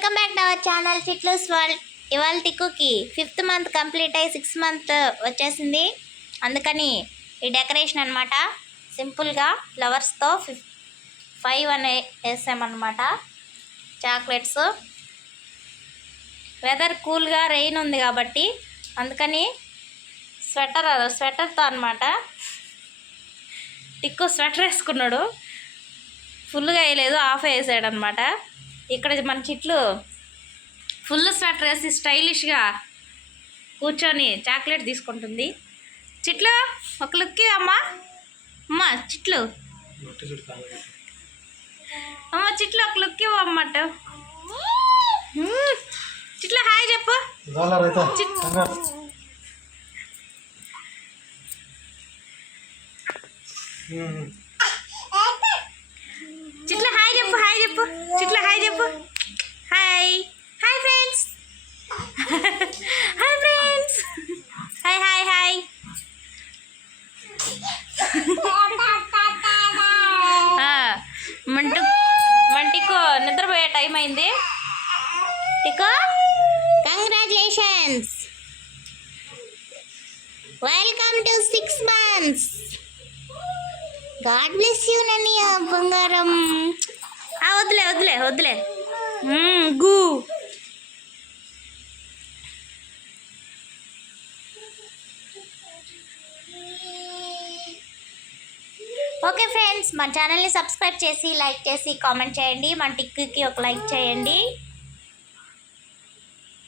Welcome back to our channel Chitloos world. ఇవాళ టిక్కుకి 5th month complete అయ్యి 6th మంత్ వచ్చేసింది. అందుకని ఈ డెకరేషన్ అనమాట సింపుల్గా ఫ్లవర్స్తో 5 అని వేసామన్నమాట. చాక్లెట్స్, వెదర్ కూల్గా రెయిన్ ఉంది కాబట్టి అందుకని స్వెటర్తో అనమాట. టిక్కు స్వెటర్ వేసుకున్నాడు, ఫుల్గా వేయలేదు, హాఫ్ వేసాడు అనమాట. ఇక్కడ మన చిట్లు ఫుల్ స్వెటర్ వేసి స్టైలిష్గా కూర్చొని చాక్లెట్ తీసుకుంటుంది. చిట్లు ఒక లుక్ అమ్మా. అమ్మ చిట్లు, అమ్మ చిట్లు ఒక లుక్ అమ్మట. చిట్లు హాయ్ చెప్పు. చిట్ల హాయ్ చెప్పు, హాయ్ చెప్పు చిట్ల, హాయ్ చెప్పు. Hi hi friends, hi friends, hi hi hi. మంటికు నిద్రపోయే టైం అయింది. టికో congratulations, welcome to 6 months. God bless you నన్నయ్య బంగారం. వద్దులే వద్దులే వద్దులే గూ. ఓకే ఫ్రెండ్స్, మన ఛానల్ని సబ్స్క్రైబ్ చేసి లైక్ చేసి కామెంట్ చేయండి. మన టిక్కుకి ఒక లైక్ చేయండి.